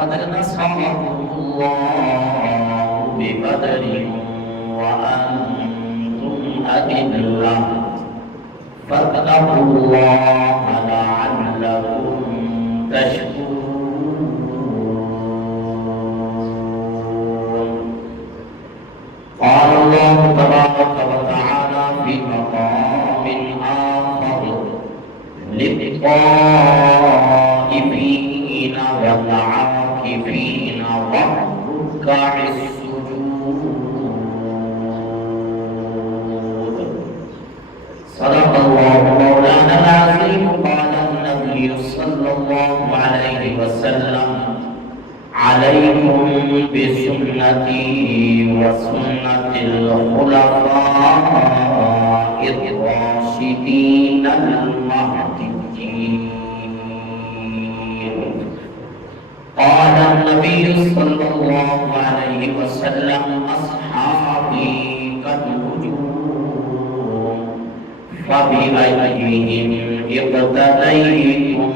لقد نصركم الله ببدر وأنتم أذلة فاتقوا الله لعلكم تشكرون. قال الله تبارك وتعالى في مقام آخر للطائفين والعاكفين والركع السجود. صدق الله مولانا العظيم. قال النبي صلى الله عليه وسلم عليكم بسنتي وسنة الخلفاء الراشدين المهديين. قال النبي صلى الله عليه وسلم أصحابي كالنجوم فبأيهم اقتديتم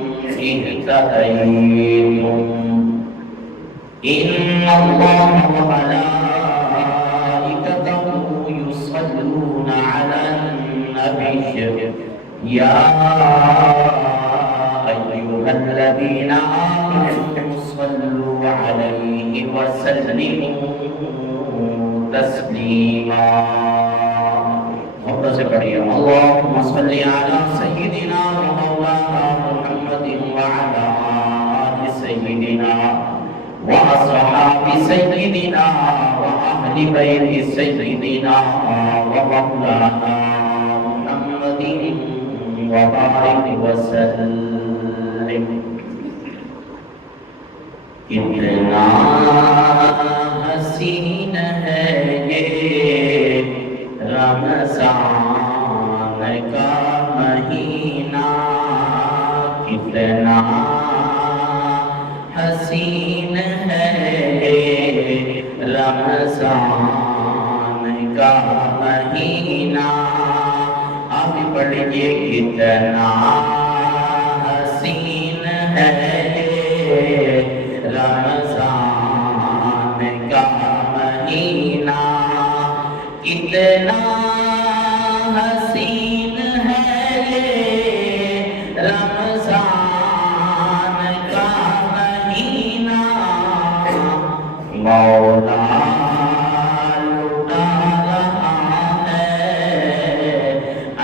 اهتديتم. إن الله وملائكته يصلون على النبي يا أيها الذين آمنوا صلوا عليه وسلموا تسليما. محبت سے پڑھیے اللهم صل على سيدنا ومولانا محمد وعلى آل سيدنا وأصحاب سيدنا وأهل بيت سيدنا ومولانا محمد وبارك وسلم. کتنا حسین ہے یہ رمضان کا مہینہ، کتنا حسین ہے رمضان کا مہینہ. آپ پڑھیے کتنا حسین ہے رمضان کا مہینہ، کتنا حسین ہے رمضان کا مہینہ. مولا لٹا رہا ہے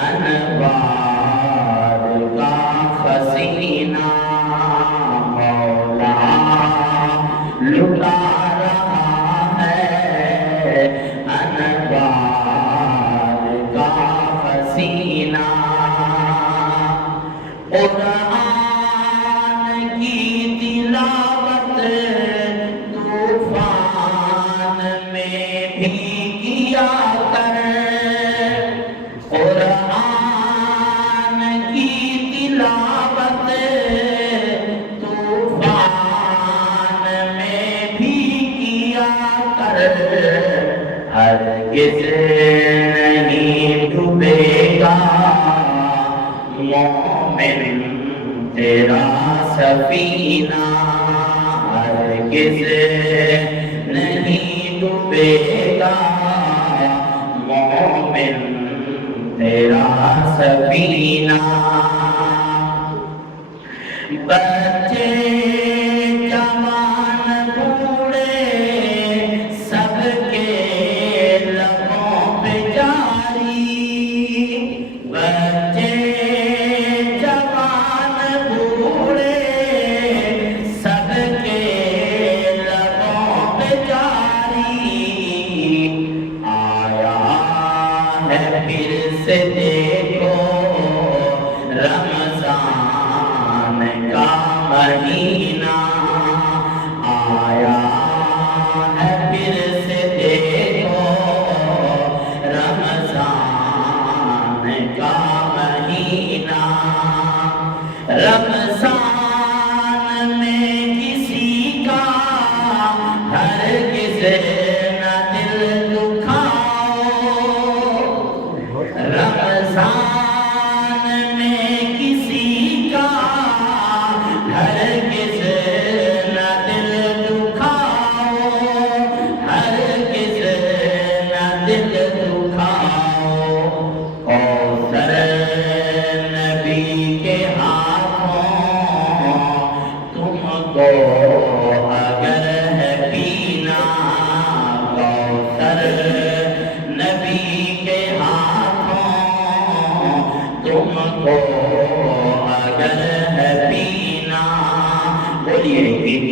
انوار کا خزینہ، مولا لٹا رہا ہے انوار کا خزینہ. قرآن کی تلاوت طوفان میں بھی کیا کر، قرآن کی تلاوت طوفان میں بھی کیا کر. ہرگز نہیں ڈوبے گا مومن تیرا سفینہ، ہرگز نہیں ڈوبے گا مومن تیرا سفینہ. بچے جوان بوڑھے سب کے لبوں پہ جاری، بچے جوان بوڑھے سب کے لبوں پہ جاری. آیا ہے پھر سے دیکھو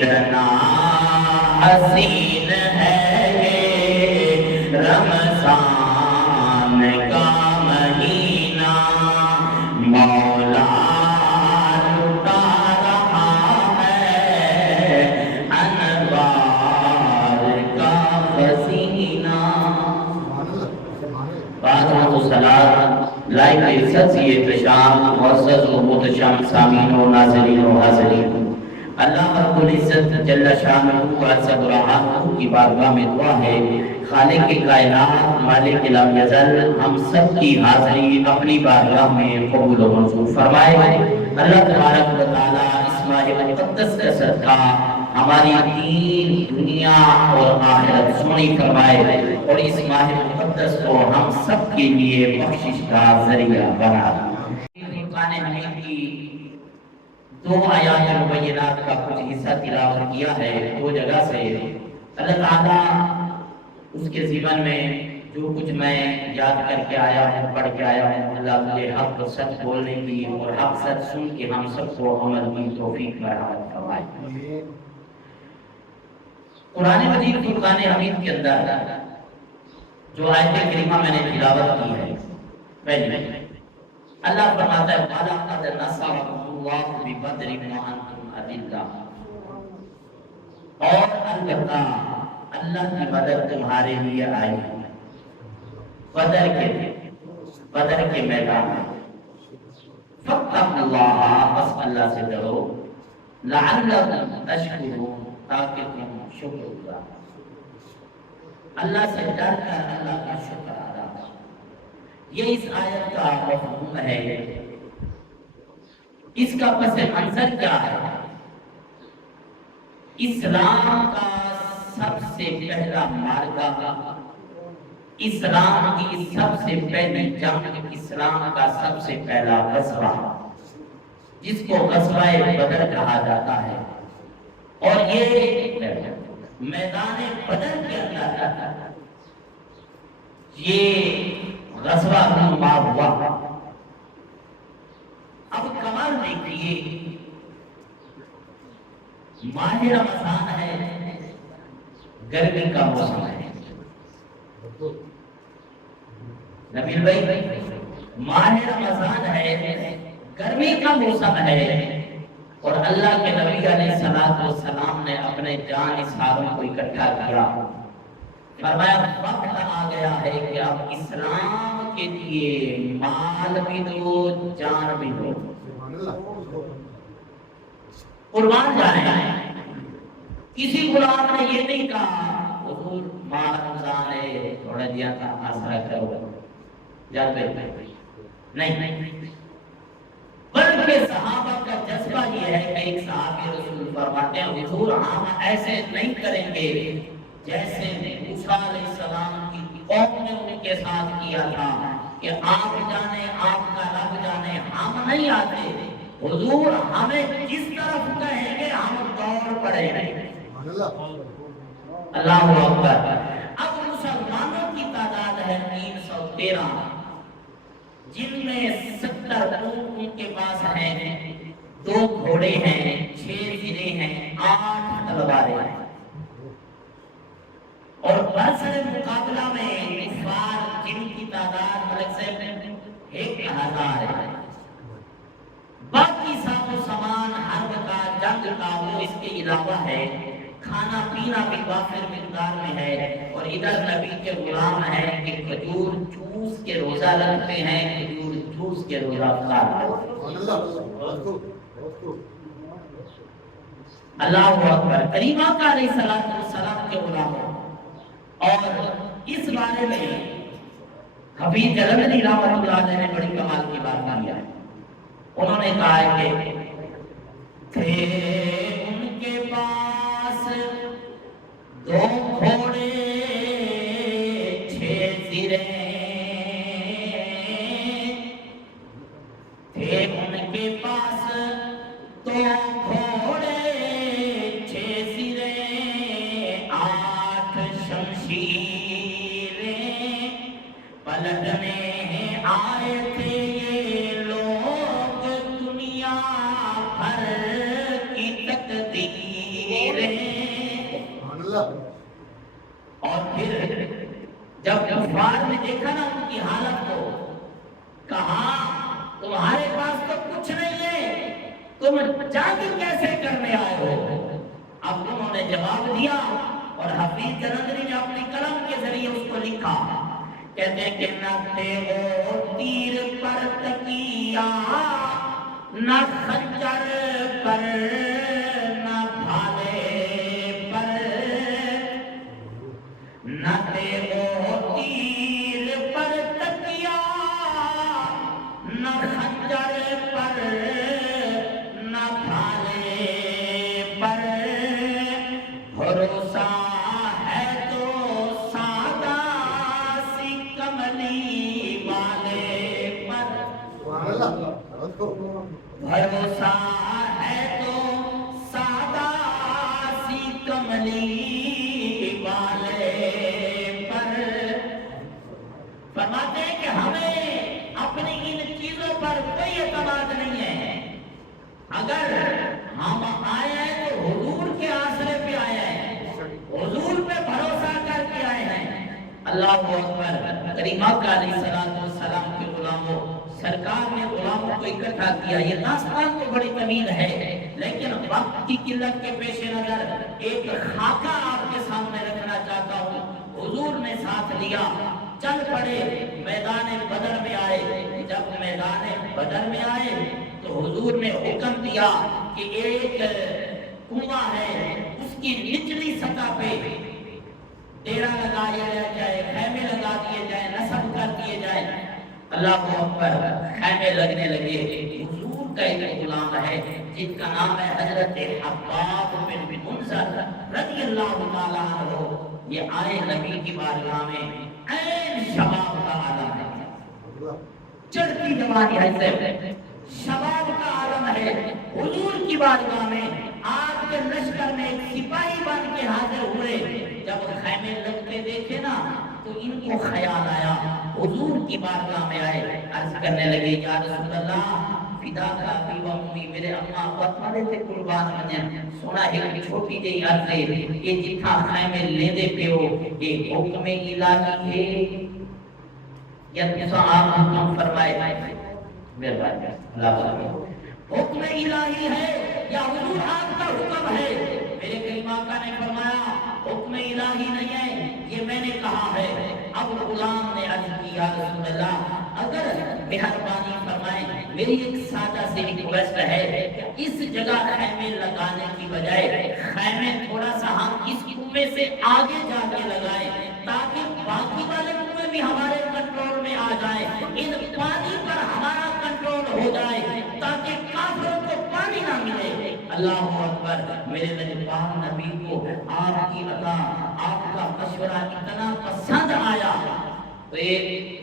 کتنا حسین ہے یہ رمضان کا مہینہ مولا لٹا رہا ہے انوار کا خزینہ بعد الصلاۃ لائیو عزت سی احتشام معزز و محتشم سامعین و ناظرین و حاضرین اللہ رب العزت جل شانہ و عز و جلالہ کی بارگاہ میں دعا ہے خالق کائنات مالک لم یزل ہم سب کی حاضری اپنی بارگاہ میں قبول و منظور فرمائے اللہ تبارک و تعالی اس ماہ مقدس کا صدقہ ہماری دین دنیا اور آخرت سونی فرمائے اور اس ماہ مقدس کو ہم سب کے لیے بخشش کا ذریعہ بنا فرقان حمید کی 2 آیات مبینات کا کچھ حصہ تلاوت کیا ہے 2 جگہ سے اللہ تعالیٰ اس کے ذمن میں جو کچھ میں یاد کر کے آیا ہوں پڑھ کے آیا ہوں اللہ مجھے حق و سچ بولنے کی اور حق سچ سن کے ہم سب کو عمل کی توفیق مرحمت فرمائے قرآن مجید فرقان حمید کے اندر جو آیت کریمہ میں نے تلاوت کی ہے پہلے اللہ فرماتا ہے وَلَقَدْ نَصَرَكُمُ اللَّهُ بِبَدْرٍ وَأَنْتُمْ أَذِلَّةٌ اور البتہ اللہ کی مدد تمہارے لیے آئی بدر کے میدان میں فَاتَّقُوا اللَّهَ بس اللہ سے ڈرو لَعَلَّكُمْ تَشْكُرُونَ تاکہ تم شکر گزار اللہ سے ڈر کر اللہ کا شکر ادا یہ اس آیت کا مفہوم ہے اس کا پس منظر کیا ہے اسلام کا سب سے پہلا معرکہ اسلام کی سب سے پہلی جنگ اسلام کا سب سے پہلا غزوہ جس کو غزوہ بدر کہا جاتا ہے اور یہ میدان بدر کے اندر یہ غزوہ رونما ہوا اب کمال دیکھیے ماہ رمضان ہے گرمی کا موسم ہے نبیل بھائی ماہ رمضان ہے گرمی کا موسم ہے اور اللہ کے نبی علیہ السلام نے اپنے جان اصحابوں کو اکٹھا کیا فرمایا وقت آ گیا ہے کہ اب اسلام کے لیے مال بھی دو جان بھی دو قربان جائیں کسی غلام نے یہ نہیں کہا حضور ماہ رمضان ہے تھوڑا دیا تھا آسرا کرو جاتے نہیں بلکہ صحابہ کا جذبہ یہ ہے کہ ایک صحابی رسول فرماتے ہیں حضور ہم ایسے نہیں کریں گے جیسے موسیٰ علیہ السلام کی قوم نے ان کے ساتھ کیا تھا کہ آپ جانے آپ کا رب جانے ہم نہیں آتے حضور ہمیں جس طرف کہیں گے ہم دوڑ پڑے اللہ اکبر اب مسلمانوں کی تعداد ہے 313 جن میں 70 لوگ ان کے پاس ہیں 2 گھوڑے ہیں 6 زرے ہیں 8 تلواریں ہیں اور برسر مقابلہ میں کفار جن کی تعداد ملک سے 1000 ہے باقی ساز و سامان حرب کا جنگ کا وہ اس کے علاوہ ہے کھانا پینا بھی وافر مقدار میں ہے اور ادھر نبی کے غلام ہیں کہ کھجور جوس کے روزہ رکھتے ہیں کھجور جوس کے روزہ کھاتے ہیں اللہ اکبر کریم آقا علیہ السلام کے غلام اور اس بارے میں حفیظ جلندری رحمۃ اللہ علیہ نے بڑی کمال کی بات کہی ہے انہوں نے کہا ہے کہ تھے ان کے پاس 2 گھوڑے 6 زرے تھے ان کے پاس 2 گھوڑے 6 زرے 8 شمشیریں پلٹنے آئے تھے یہ لوگ دنیا بھر کی تقدیر اور پھر جب کفار نے دیکھا نا ان کی حالت کو، کہا تمہارے پاس تو کچھ نہیں ہے، تم جنگ کیسے کرنے آئے ہو؟ اب انہوں نے جواب دیا اور حفیظ جلندری نے اپنی قلم کے ذریعے اس کو لکھا، کہتے ہیں کہ نہ تیرو تیر پر تکیا، نہ خنجر پر، نہ بھالے پر، نہ تیرو تیر پر تکیا، نہ خنجر پر، نہ بھالے پر، بھروسہ ہے تو سادہ سی کملی والے پر، بھروسہ ہے تو سادہ سی کملی والے پر۔ فرماتے ہیں کہ ہمیں اپنی ان چیزوں پر کوئی اعتماد نہیں ہے، اگر ہم آئے ہیں تو حضور کے آسرے پہ آئے ہیں، حضور پہ بھروسہ کر کے آئے ہیں۔ اللہ اکبر۔ کریمہ کا علیہ السلام کے غلاموں، سرکار نے غلاموں کو اکٹھا کیا۔ یہ داستان تو بڑی طویل ہے، لیکن وقت کی قلت کے پیش نظر ایک خاکہ آپ کے سامنے رکھنا چاہتا ہوں۔ حضور نے ساتھ لیا، چل پڑے، میدان بدر میں آئے۔ جب میدان بدر میں آئے تو حضور نے حکم دیا کہ ایک کنواں ہے، اس کی نچلی سطح پہ ڈیرا لگایا جائے، خیمے لگا دیے جائیں، نصب کر دیے جائیں۔ اللہ اکبر۔ خیمے لگنے لگے۔ حضور کا ایک غلام ہے جن کا نام ہے حضرت حباب بن منذر رضی اللہ تعالیٰ عنہ۔ یہ آئے نبی کی بارگاہ میں، عین شباب کا عالم ہے، چڑھتی جوانی ہے، شباب کا عالم ہے۔ حضور کی بارگاہ میں آج کے لشکر میں ایک سپاہی بن کے حاضر ہوئے۔ جب خیمے لگتے دیکھے نا تو ان کو خیال آیا، حضور کی بارگاہ میں آئے، عرض کرنے لگے یا رسول اللہ، فدا کا ابی و امی، میرے اماں ابا تھوڑے تے قربان ونجن، سونا ایک چھوٹی جی عرض ہے، یہ جتھا خیمے لیندے پیو یہ حکم الہی ہے یا تساں آپ حکم فرمائے؟ مہربانی اللہ حکم الہی ہے یا حضور آپ کا حکم ہے؟ میرے کریم آقا نے فرمایا حکم الہی نہیں ہے، یہ میں نے کہا ہے۔ اب غلام نے عرض کیا رسول اللہ اگر مہربانی فرمائیں، میری ایک سادہ سی ریکویسٹ ہے کہ اس جگہ خیمے لگانے کی بجائے خیمے تھوڑا سا ہم اس کنویں سے آگے جا کے لگائیں تاکہ باقی والے کنویں بھی ہمارے کنٹرول میں آ جائیں، ان پانی پر ہمارا کنٹرول ہو جائے تاکہ کافروں کو پانی نہ ملے۔ اللہ اکبر۔ میرے نجبان نبی کو آپ کی عطا، آپ کا مشورہ اتنا پسند آیا تو ایک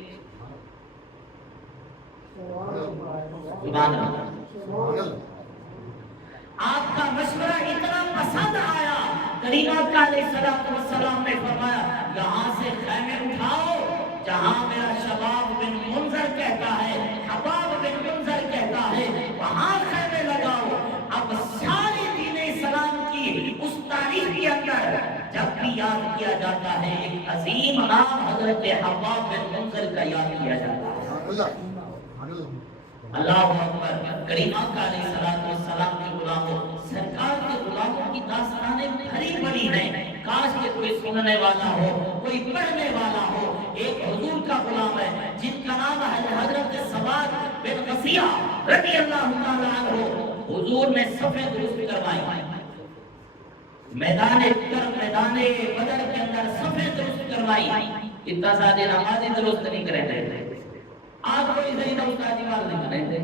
آپ کا مشورہ اتنا پسند آیا، کریم آقا علیہ السلام نے فرمایا یہاں سے خیمے اٹھاؤ جہاں میرا شباب بن منذر کہتا ہے، حباب بن منذر کہتا ہے، وہاں خیمے لگاؤ۔ اب ساری دین اسلام کی اس تاریخ کے اندر جب بھی یاد کیا جاتا ہے ایک عظیم نام حضرت حباب بن منذر کا یاد کیا جاتا ہے۔ اللہ اکبر۔ کریم آقا علیہ السلام کے غلاموں، سرکار کے غلاموں کی داستانیں بھری بڑی ہیں، کاش کہ کوئی سننے والا ہو، کوئی پڑھنے والا ہو۔ ایک حضور کا غلام ہے جن کا نام ہے حضرت سواد بن غسیہ رضی اللہ تعالیٰ عنہ۔ حضور نے صفیں درست کروائی، میدان بدر کے اندر صفیں درست کروائی، اتنا سادے نمازی درست نہیں کرے تھے، آج کوئی صحیح استادی وال نہیں کرے تھے،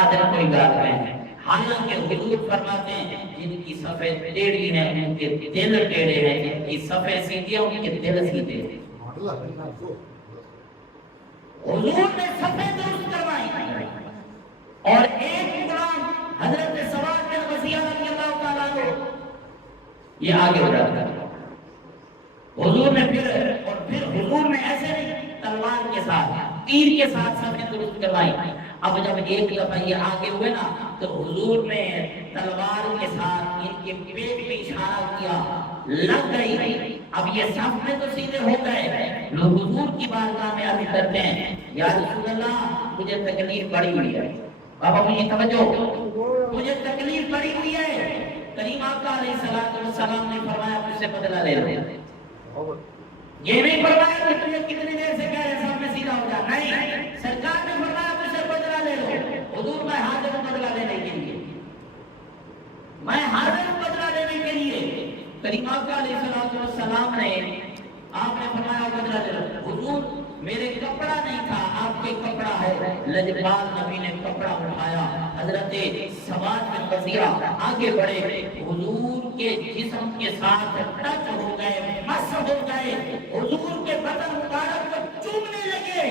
آدھر کوئی بات نہیں۔ حالانکہ حضور فرماتے ہیں جن کی صفیں ٹیڑھی ہیں ان کے دل ٹیڑھے ہیں، جن کی صفیں سیدھی ہیں ان کے دل سیدھے ہیں۔ حضور نے صفیں درست کروائی اور ایک غلام حضرت سواد بن غسیہ رضی اللہ تعالیٰ عنہ یہ آگے بڑھا کر حضور نے پھر حضور نے ایسے نہیں تلوار کے ساتھ تیر کے ساتھ صفیں درست کروائی۔ اب جب ایک دفعہ یہ آگے ہوئے نا تو حضور نے تلوار کے ساتھ ان کے پیٹ پہ اشارہ کیا، لگ گئی۔ اب یہ صف میں تو سیدھے ہو گئے، لوگ حضور کی بارگاہ میں عرض کرتے ہیں یا رسول اللہ مجھے تکلیف پڑی ہوئی ہے۔ اب اپنی توجہ، مجھے تکلیف پڑی ہوئی ہے۔ کریم آقا علیہ السلام نے فرمایا مجھ سے بدلہ لے لو۔ یہ نہیں فرمایا کہ تجھے کتنی دیر سے کہہ رہے صاحب میں سیدھا ہو جا، نہیں، سرکار نے فرمایا مجھ سے بدلہ لے لو۔ حضور میں حاضر ہوں بدلہ لینے کے لیے، میں حاضر ہوں بدلہ لینے کے لیے۔ کریم آقا علیہ السلام نے آپ نے فرمایا بدلہ لے لو۔ حضور میرے کپڑا نہیں تھا، آپ کے کپڑا ہے۔ لجپال نبی نے کپڑا اٹھایا، حضرت سواد بن وزیرہ آگے بڑھے، حضور کے جسم کے ساتھ ٹچ ہو گئے، مس ہو گئے، حضور کے بدن مبارک کو چومنے لگے۔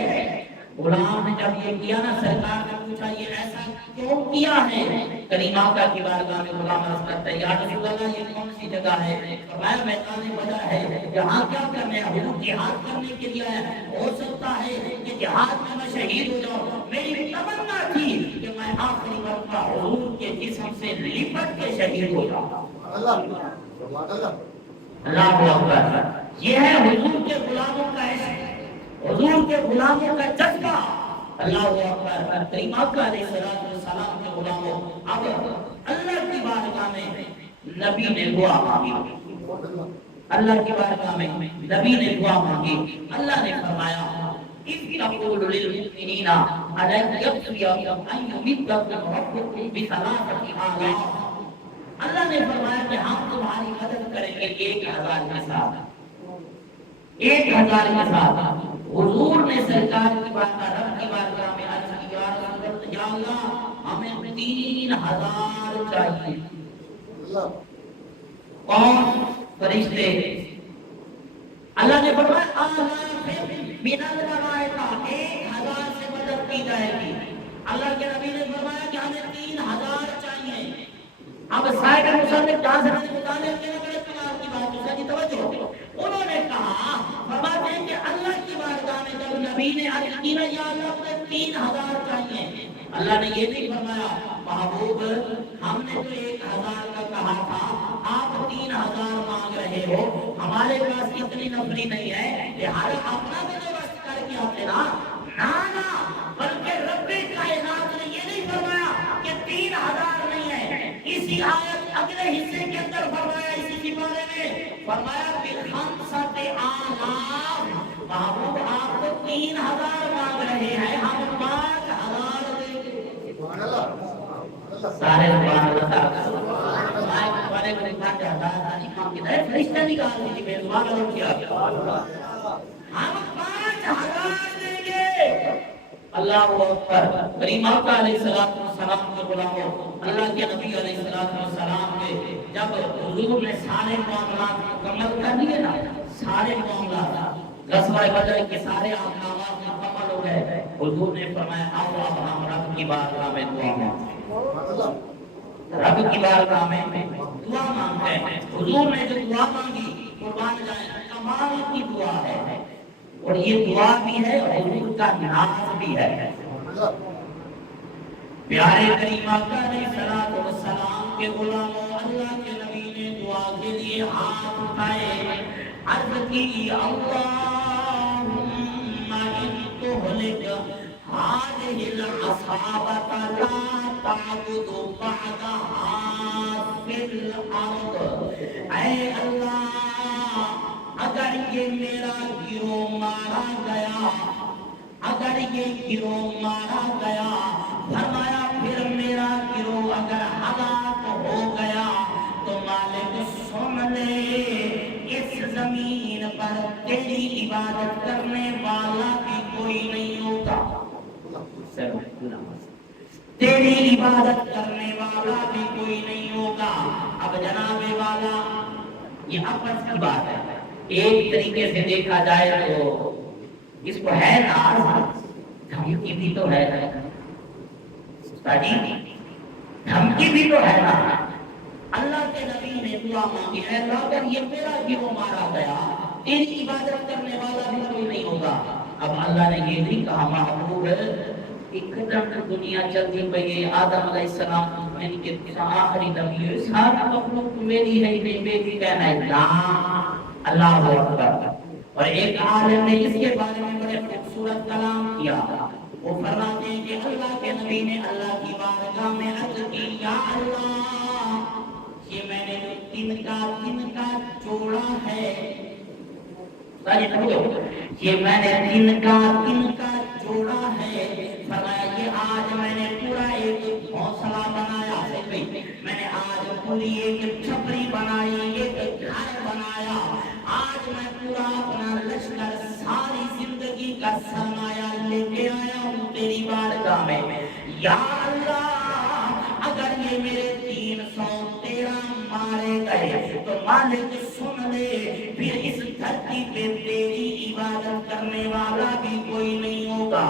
غلام نے جب یہ کیا نا، سرکار نے پوچھا یہ ایسا کیوں کیا ہے؟ کریم آقا کی بارگاہ میں غلام عرض کرتا ہے یا رسول اللہ یہ کون سی جگہ ہے؟ فرمایا میدان بدر ہے، یہاں کیا کرنے ہیں؟ حضور جہاد کرنے کے لیے ہے، ہو سکتا ہے کہ جہاد میں میں شہید ہو جاؤں۔ میری تمنا تھی کہ میں آخری مرتبہ حضور کے جسم سے لپٹ کے شہید ہو جاؤں۔ اللہ اکبر، یہ ہے حضور کے غلاموں کا عشق، حضور کے غلاموں کا جذبہ۔ اللہ اکبر، کریم آقا علیہ السلام کے غلاموں، اب اللہ کی بارگاہ میں نبی نے دعا مانگی، اللہ کی بارگاہ میں نبی نے دعا مانگی۔ اللہ نے فرمایا اِذْ لِلْمُؤْمِنِينَ أَلَنْ يَكْفِيَكُمْ أَنْ يُمِدَّكُمْ رَبُّكُمْ بِثَلَاثَةِ آلَافٍ۔ اللہ نے فرمایا کہ ہم تمہاری مدد کریں گے 1000 کے ساتھ، 1000 کے ساتھ۔ حضور نے سرکار کی بارگاہ، رب کی بارگاہ میں عرض کیا یا اللہ ہمیں 3000 چاہیے۔ کون؟ فرشتے۔ اللہ نے فرمایا آلاف من الملائکہ، 1000 سے مدد کی جائے گی۔ اللہ کے نبی نے فرمایا کہ ہمیں 3000 چاہیے۔ اب سائر مصنف جہاں سے مطالعہ کیا بڑے کمال کی بات ہے، توجہ، انہوں نے کہا فرماتے ہیں کہ اللہ کی بارگاہ میں جب نبی نے عرض کی نا یا اللہ ہمیں 3000 چاہیے، اللہ نے یہ نہیں فرمایا محبوب ہم نے تو 1000 کا کہا تھا، آپ 3000 مانگ رہے ہو، ہمارے پاس اتنی نفری نہیں ہے لہذا اپنا بندوبست کر کے آتے نا، نا، بلکہ رب کائنات نے یہ نہیں فرمایا کہ 3000 نہیں ہے۔ اسی آیت اگلے حصے کے اندر فرمایا، اسی کے بارے میں فرمایا بِالْخَمْسَةِ آلَافٍ، محبوب آپ تو 3000 مانگ رہے ہیں، ہم 5000 دیں گے۔ سارے سبحان اللہ، ہمارے بڑے بات ہزار امام کی طرح فرشتہ نکال دیجیے، میں سبحان اللہ کیا ہم 5000 دیں گے۔ اللہ اکبر، کریم آقا علیہ السلام کے غلاموں، اللہ کے نبی علیہ السلام کے جب حضور نے سارے معاملات مکمل کر دیے نا، سارے معاملات غزوہ بدر کے سارے احکامات مکمل ہو گئے، حضور نے فرمایا آؤ اب ہم رب کی بارگاہ میں دعا مانگتے ہیں، رب کی بارگاہ میں دعا مانگتے ہیں۔ حضور نے جو دعا مانگی قربان جائیں کمال کی دعا ہے، اور یہ دعا بھی ہے اور حضور کا ناز بھی ہے۔ پیارے کریم آقا علیہ السلام کے غلاموں، اللہ کے نبی نے دعا کے لیے ہاتھ اٹھائے، عرض کی اللہم ان تہلک هذه العصابة لا تعبد بعدها في الارض۔ اے اللہ اگر یہ میرا گروہ مارا گیا، اگر یہ گروہ مارا گیا، فرمایا پھر میرا گروہ اگر ہلاک ہو گیا تو مالک سن لے، اس زمین پر تیری عبادت کرنے والا بھی کوئی نہیں ہوگا، تیری عبادت کرنے والا بھی کوئی نہیں ہوگا۔ اب جناب والا یہ آپس کی بات ہے، ایک طریقے سے دیکھا جائے تو اس کو ہے ناز، دھمکی بھی تو ہے، دھمکی بھی تو ہے نا۔ اللہ کے نبی نے دعا مانگی ہے اللہ اگر یہ میرا گروہ مارا گیا تیری عبادت کرنے والا بھی کوئی نہیں ہوگا۔ اب اللہ نے یہ نہیں کہا محبوب ایک قدم دنیا چلتی پئی ہے، آدم علیہ السلام میں کے آخری نبی ہے، ساری مخلوق میری ہے نہیں میری کہنا ہے لا اللہ اکبر۔ اور ایک عالم نے اس کے بارے میں بڑے خوبصورت کلام کیا، وہ فرماتے ہیں کہ اللہ کے نبی نے اللہ کی بارگاہ میں عرض کی، یا اللہ یہ میں نے جو تن کا جوڑا ہے، یہ میں نے تن کا جوڑا ہے، فرمایا یہ آج میں نے پورا ایک حوصلہ بنایا ہے، میں نے آج پوری ایک چھپری بنائی، ایک گھر بنایا، آج میں پورا اپنا لشکر ساری زندگی کا سرمایہ لے کے آیا ہوں تیری بارگاہ میں، یا اللہ اگر یہ میرے 313 مارے گئے تو مالک سن لے، پھر اس دھرتی پہ تیری عبادت کرنے والا بھی کوئی نہیں ہوگا۔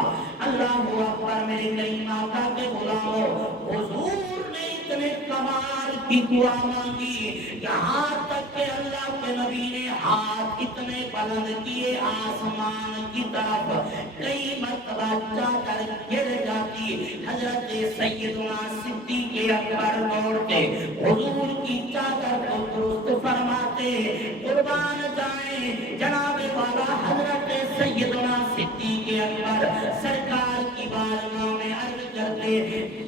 اللہ اکبر۔ میرے کریم آقا کے غلاموں، حضور نے اتنے کمال کی دعا مانگی، یہاں تک کہ اللہ کے نبی نے ہاتھ اتنے بلند کیے آسمان کی طرف، کئی مرتبہ جا کر گر جاتی، حضرت سیدنا صدیق اکبر دوڑتے حضور کی چادر کو درست فرماتے، قربان جائیں جناب والا حضرت سیدنا صدیق اکبر سرکار کی بارگاہ میں عرض کرتے،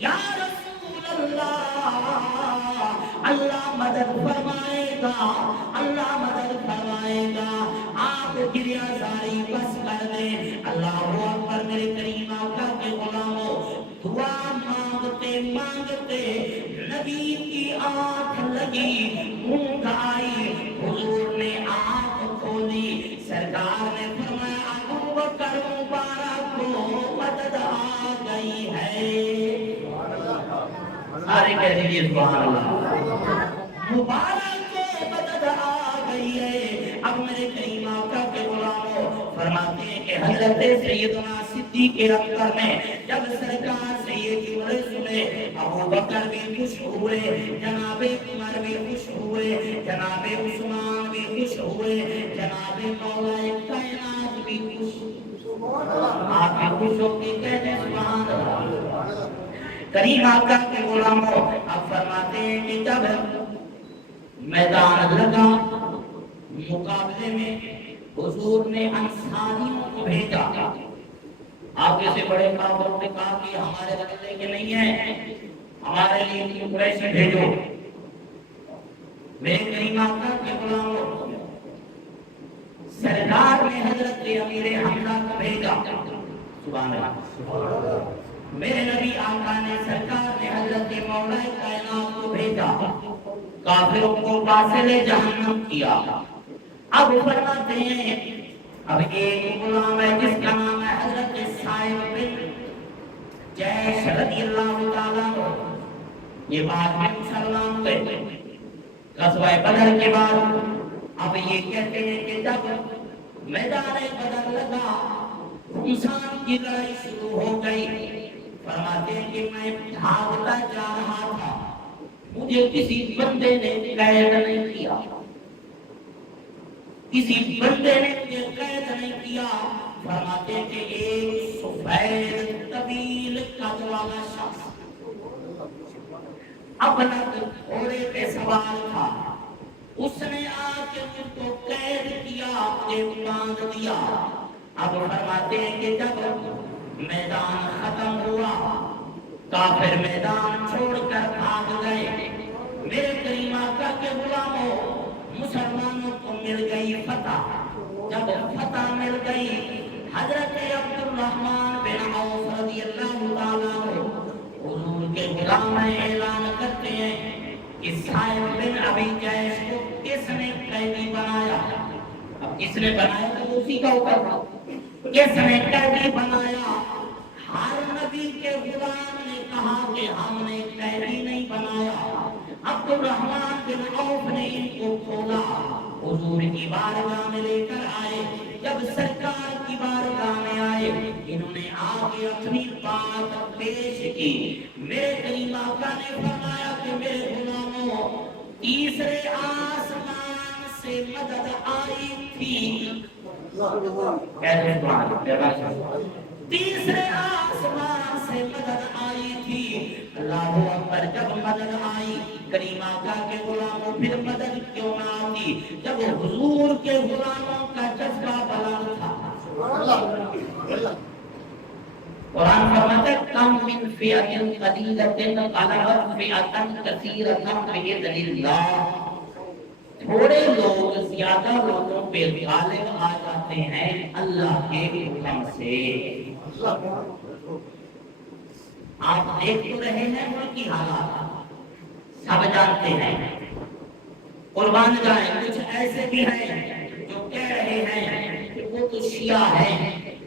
یا رسول اللہ اللہ مدد فرمائے گا، اللہ مدد فرمائے گا، آپ گریہ زاری بس کر دیں۔ اللہ اکبر۔ میرے کریم آقا کے غلاموں، دعا مانگتے مانگتے نبی کی آنکھ لگی، اونگ آئی، حضور نے آنکھ کھولی، سرکار نے فرمایا ابو بکر مبارک کو مدد آ گئی ہے۔ سارے کہہ دیجیے سبحان اللہ۔ مبارک کو مدد آ گئی ہے۔ اب میرے کریم آقا کے غلاموں فرماتے ہیں کہ حضرت سیدنا صدیق اکبر نے جب سرکار سے یہ جملے سنے، ابو بکر بھی خوش ہوئے، جناب عمر بھی خوش ہوئے، جناب عثمان بھی خوش ہوئے، جناب مولا کائنات بھی خوش ہوئے۔ آپ بھی خوش ہو کے کہتے ہیں سبحان اللہ۔ کریم آقا کے غلاموں اب فرماتے ہیں کہ جب میدان لگا مقابلے میں، حضور نے انصاریوں کو بھیجا۔ آپ سے بڑے کافروں نے کہا کہ ہمارے بدلے کے نہیں ہیں، ہمارے لیے قریشی بھیجو۔ میرے کریم آقا کے غلاموں، سرکار نے حضرت امیر حمزہ کو بھیجا، سبحان اللہ۔ میرے نبی آقا نے سرکار نے حضرت مولا کائنات کو بھیجا، کافروں کو فاصل جہنم کیا۔ اب فرماتے ہیں اب ایک غلام ہے جس کا نام ہے حضرت صائب بن جیش رضی اللہ تعالیٰ عنہ، یہ بات میں مسلمان ہوئے غزوہ بدر کے بعد۔ اب یہ کہتے ہیں کہ جب میدان بدر لگا، انسان کی لڑائی شروع ہو گئی، فرماتے ہیں کہ میں بھاگتا جا رہا تھا، مجھے کسی بندے نے قید نہیں کیا، کسی بندے نے مجھے قید نہیں کیا۔ فرماتے ہیں کہ ایک سفید طویل قد والا شخص اپنا گھوڑے پہ سوار تھا، اس نے آ کے مجھ کو قید کیا، مجھے باندھ دیا۔ اب فرماتے ہیں کہ جب میدان ختم ہوا، کافر میدان چھوڑ کر بھاگ گئے۔ میرے کریم آقا کے غلاموں، مسلمانوں کو مل گئی فتح۔ جب فتح مل گئی، حضرت عبد الرحمن بن عوف رضی اللہ تعالیٰ عنہ حضور کے غلام اعلان کرتے ہیں کہ صائب بن ابی جیش کو کس نے قیدی بنایا؟ اب کس نے بنایا تو اسی کا اوپر تھا، کس نے قیدی بنایا؟ ہر نبی کے غلام نے کہا کہ ہم نے قیدی نہیں بنایا۔ عبد الرحمن بن عوف نے ان کو کھولا، حضور کی بارگاہ میں لے کر آئے۔ جب سرکار کی بارگاہ میں آئے، انہوں نے آگے اپنی بات پیش کی۔ میرے کریم آقا نے فرمایا کہ میرے غلاموں، تیسرے آسمان سے مدد آئی تھی۔ تیسرے آسمان سے مدد آئی تھی۔ اللہ اکبر، جب مدد آئی کریم آقا کے غلاموں پھر مدد کیوں نہ آتی جب حضور کے غلاموں کا جذبہ بلند تھا۔ قرآن فرماتا ہے کم من فئۃ قلیلۃ غلبت فئۃ کثیرۃ بإذن اللہ، تھوڑے لوگ زیادہ لوگوں پہ غالب آ جاتے ہیں اللہ کے حکم سے۔ آپ دیکھ تو رہے ہیں ان کی حالات، سب جانتے ہیں، قربان جائیں کچھ ایسے بھی ہیں جو کہہ رہے ہیں کہ وہ تو شیعہ ہیں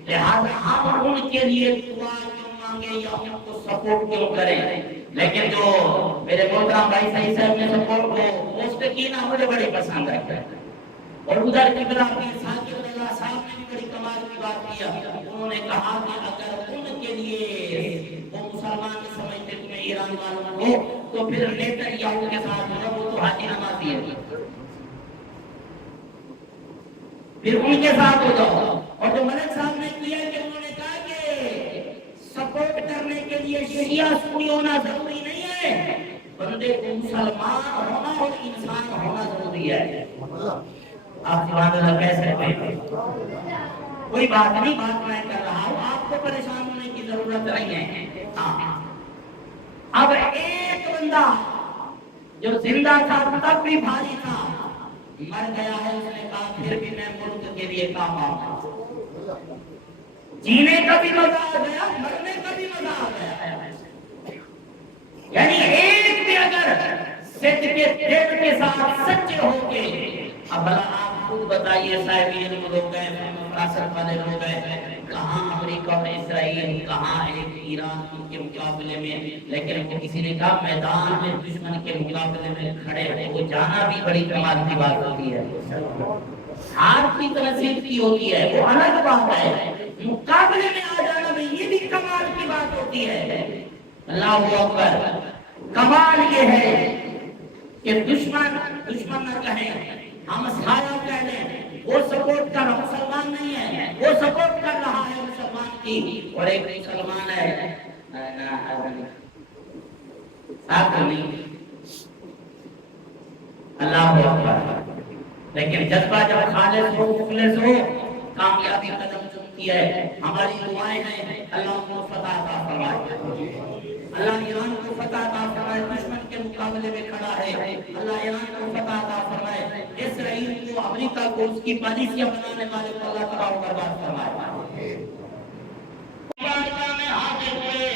لہذا ہم ان کے لیے دعا کیوں مانگے یا ان کو سپورٹ کیوں کریں، لیکن جو میرے محترم بھائی صحیح صاحب نے سپورٹ کو پوسٹ کی نا مجھے بڑی پسند ہے، اور ادھر کی بلا پیر ثاقب اللہ صاحب نے بھی بڑی کمال کی بات کیا، انہوں نے کہا کہ اگر ان کے لیے وہ مسلمان سمجھتے تمہیں ایران والوں کو تو پھر نیتنیاہو کے ساتھ ہوگا، وہ تو حاجی نمازی ہے، پھر ان کے ساتھ ہو جاؤ۔ اور جو ملک صاحب نے کیا کہ انہوں نے کہا کہ سپورٹ کرنے کے لیے شیعہ سنی ہونا ضروری نہیں ہے، بندے کو مسلمان ہونا اور انسان ہونا ضروری ہے۔ آپ سبحان اللہ کہہ سکتے ہیں، کوئی بات نہیں، بات میں کر رہا ہوں، آپ کو پریشان ہونے کی ضرورت نہیں ہے۔ اب ایک بندہ جو زندہ تھا تب بھی بھاری تھا، مر گیا ہے، اس نے کہا پھر بھی میں ملک کے لیے کام آؤں، جینے کا بھی مزہ آ گیا، مرنے کا بھی مزہ آ گیا، یعنی ایک بھی اگر سچ کے دل کے ساتھ سچے ہو کے، اب بھلا آپ خود بتائیے صاحبین لوگ گئے، فراست والے لوگ گئے، کہاں امریکہ اور اسرائیل، کہاں ایک ایران کے مقابلے میں، لیکن وہ کسی نے کہا میدان میں دشمن کے مقابلے میں کھڑے ہو، وہ جانا بھی بڑی کمال کی بات ہوتی ہے، ہار کی تنصیب کی ہوتی ہے وہ الگ بات ہے، مقابلے میں آ جانا بھی یہ بھی کمال کی بات ہوتی ہے۔ اللہ اکبر، کمال یہ ہے کہ دشمن نہ کہیں، ہم سارا کہہ لیں وہ سپورٹ کر رہا، مسلمان نہیں ہے، وہ سپورٹ کر رہا ہے مسلمان کی، اور ایک مسلمان ہے اللہ اکبر، لیکن جذبہ جب خالص ہو، مخلص ہو، کامیابی قدم چنتی ہے۔ ہماری دعائیں ہیں اللہ کو فتح عطا فرمائے، اللہ ایران کو فتح عطا فرمائے، دشمن کے مقابلے میں کھڑا ہے، اللہ ایران کو فتح عطا فرمائے، اسرائیل کو، امریکہ کو، اس کی پالیسیاں بنانے والے کو اللہ تباہ و برباد فرمائے۔ میں حاضر ہوئے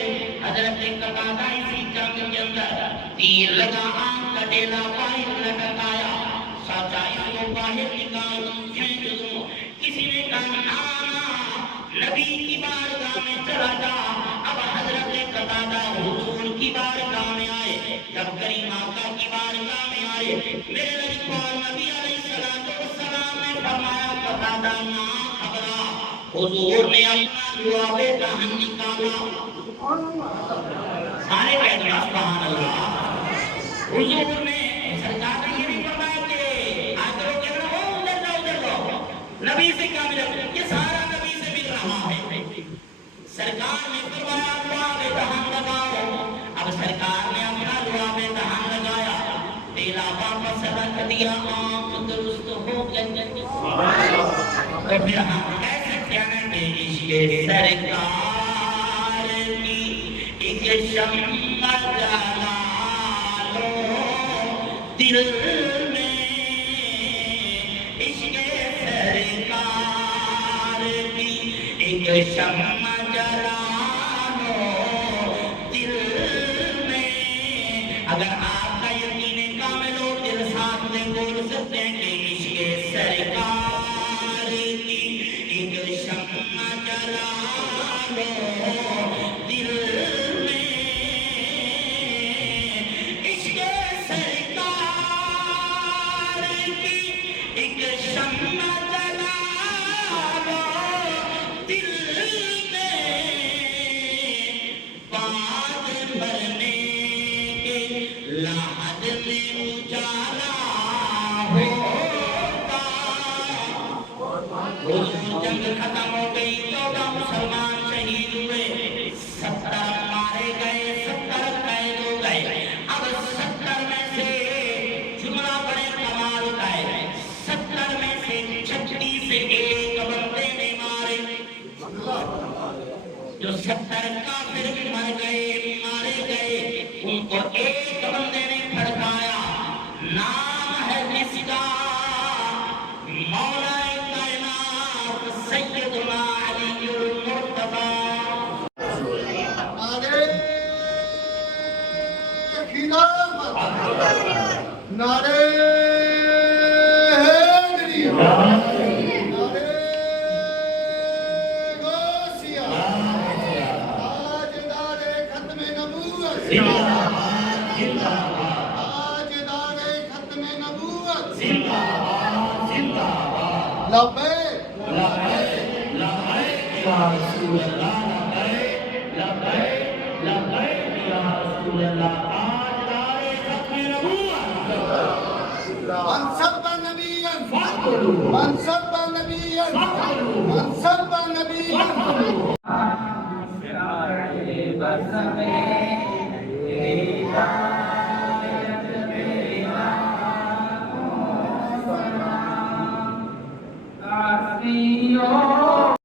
حضرت قتادہ اسی جنگ کے اندر تیر لگا، آنکھ کا ڈیلا باہر لٹکایا، سچا اس کو باہر نکال پھینک دوں، کسی نے کہا نانا نبی کی بارگاہ میں چلا جا۔ اب حضرت قتادہ حضور کی بارگاہ میں آئے، جب کریم آقا کی بارگاہ میں آئے، میرے لجپال نبی علیہ السلام نے فرمایا قتادہ نہ گھبرا، حضور نے اپنا جواب جہان نکالا، سارے کہہ دیا سبحان اللہ، حضور نے سرکار نے یہ نہیں فرمایا کہ آج لوگ کہہ رہے ہو ادھر جاؤ، نبی سے کیا ملا، یہ سارا نبی سے مل رہا ہے، سرکار نے فرمایا جواب جہان لگاؤ، اب سرکار نے اپنا جواب جہان لگایا، ڈیلا واپس رکھ دیا، آنکھ درست ہو گئی، تو پھر ہم کہہ سکتے ہیں کہ عشق سرکار کی ایک شمع جلا لو دل میں، عشق سرکار کی ایک شمع جلا لو دل میں، اگر آپ کا یقین کامل ہو دل ساتھ میں بول سکتے ہیں کہ عشق سرکار کی ایک شمع جلا لو دل میں، عشق سرکار کی ایک شمع جلا لو دل میں، باد بھرنے کے لحد میں اجالا ہوگا، جنگ ختم ہو گئی، 14 مسلمان شہید 70 کافر بھی مر گئے، مارے گئے، ان کو ایک بندے نے پھڑکایا، نام ہے جس کا مولا کائنات سیدنا علی المرتضی۔ نعرے حیدری، نعرے غوثیہ، تاجدار ختم نبوت، تاجدار ختم نبوت، لبیک لبیک لبیک یا رسول اللہ، لبیک لبیک لبیک یا رسول اللہ، تاجدار ختم نبوت، من سب نبیا من سب نبیا من سب نبیا